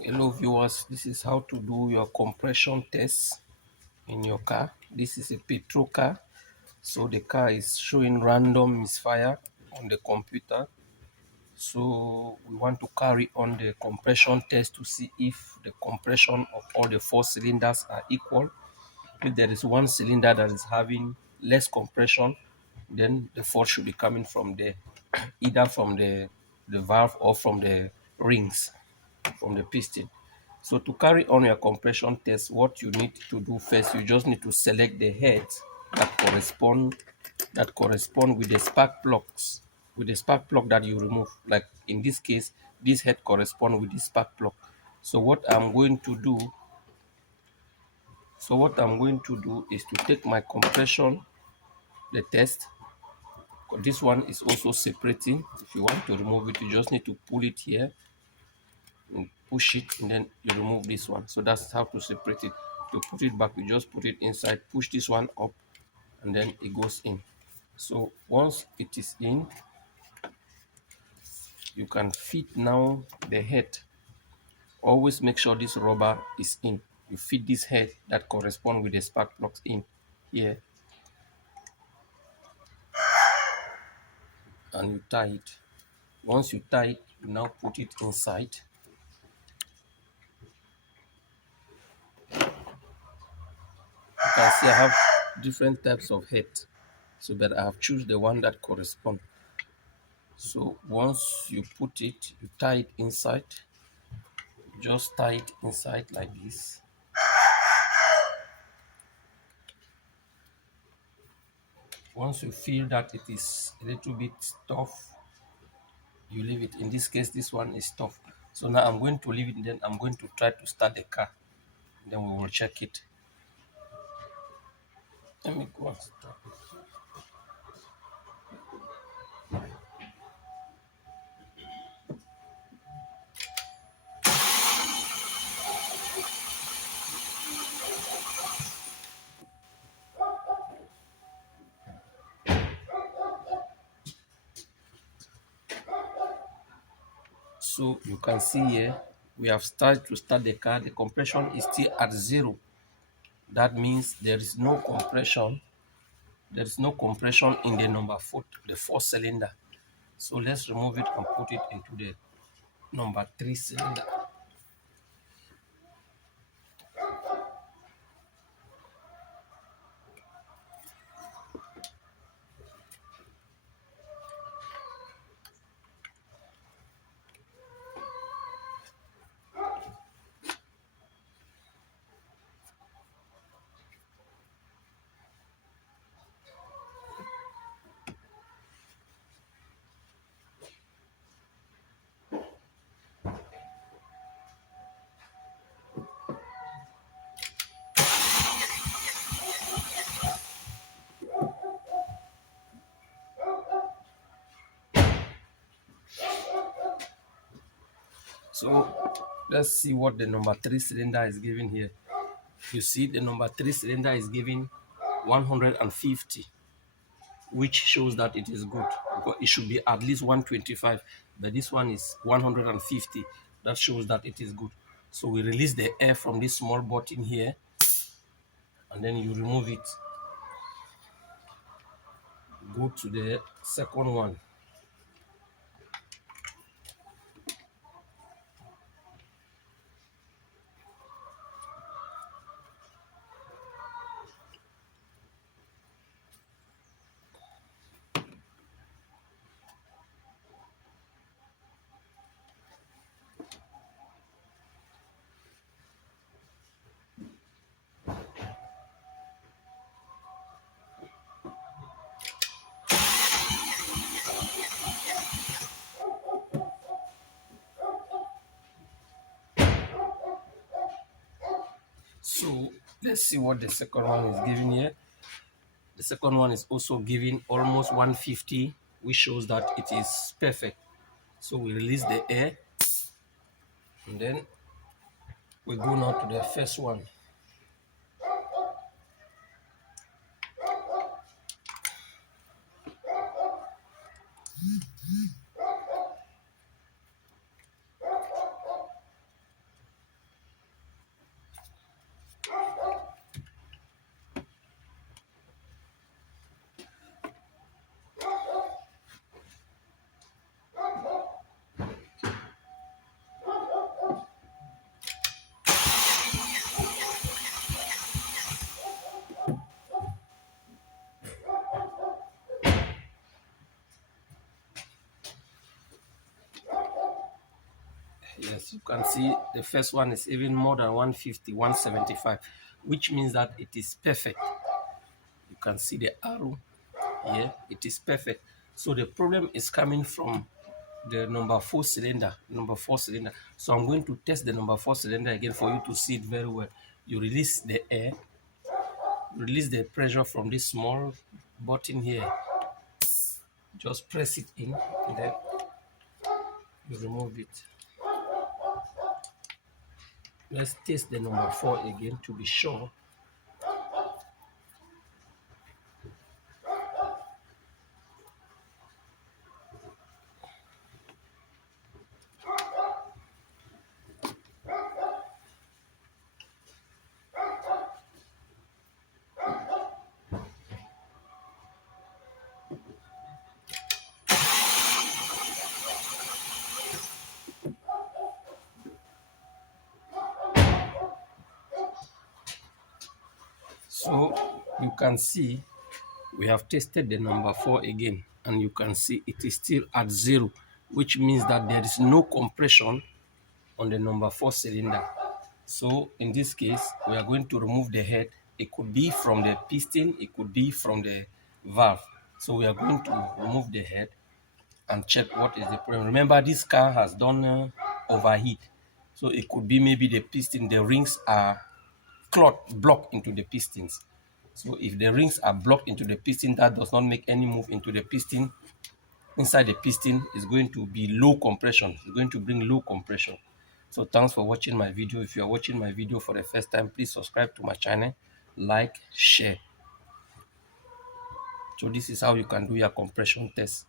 Hello viewers, this is how to do your compression test in your car. This is a petrol car, so the car is showing random misfire on the computer. So we want to carry on the compression test to see if the compression of all the four cylinders are equal. If there is one cylinder that is having less compression, then the fault should be coming from there, either from the valve or from the rings, from the piston. So to carry on your compression test, what you need to do first, you just need to select the heads that correspond with the spark plugs, with the spark plug that you remove. Like in this case, this head correspond with the spark plug. So what I'm going to do, is to take my compression, the test. This one is also separating. If you want to remove it, you just need to pull it here and push it, and then you remove this one. So that's how to separate it. To put it back, you just put it inside, push this one up, and then it goes in. So once it is in, you can fit now the head. Always make sure this rubber is in. You fit this head that correspond with the spark plugs in here, and you tie it. Once you tie it, you now put it inside. You can see I have different types of head, so but I have choose the one that correspond. So once you put it, you tie it inside. Just tie it inside like this. Once you feel that it is a little bit tough, you leave it. In this case, this one is tough. So now I'm going to leave it, and then I'm going to try to start the car. Then we will check it. Let me go and start. So you can see here, we have started to start the car. The compression is still at 0. That means there is no compression. There is no compression in the number 4, the 4 cylinder. So let's remove it and put it into the number 3 cylinder. So let's see what the number 3 cylinder is giving here. You see the number 3 cylinder is giving 150, which shows that it is good, because it should be at least 125, but this one is 150. That shows that it is good. So we release the air from this small button here, and then you remove it. Go to the second one. So let's see what the second one is giving here. The second one is also giving almost 150, which shows that it is perfect. So we release the air, and then we go now to the first one. can see the first one is even more than 150, 175, which means that it is perfect. You can see the arrow here, it is perfect. So the problem is coming from the number 4 cylinder, So I'm going to test the number 4 cylinder again for you to see it very well. You release the air, release the pressure from this small button here. Just press it in, and then you remove it. Let's test the number 4 again to be sure. So you can see we have tested the number 4 again, and you can see it is still at 0, which means that there is no compression on the number 4 cylinder. So in this case, we are going to remove the head. It could be from the piston, it could be from the valve. So we are going to remove the head and check what is the problem. Remember, this car has done overheat. So it could be maybe the piston, the rings are blocked into the pistons. So if the rings are blocked into the piston, that does not make any move into the piston. Inside the piston is going to be low compression. It's going to bring low compression. So thanks for watching my video. If you are watching my video for the first time, please subscribe to my channel, like, share. So this is how you can do your compression test.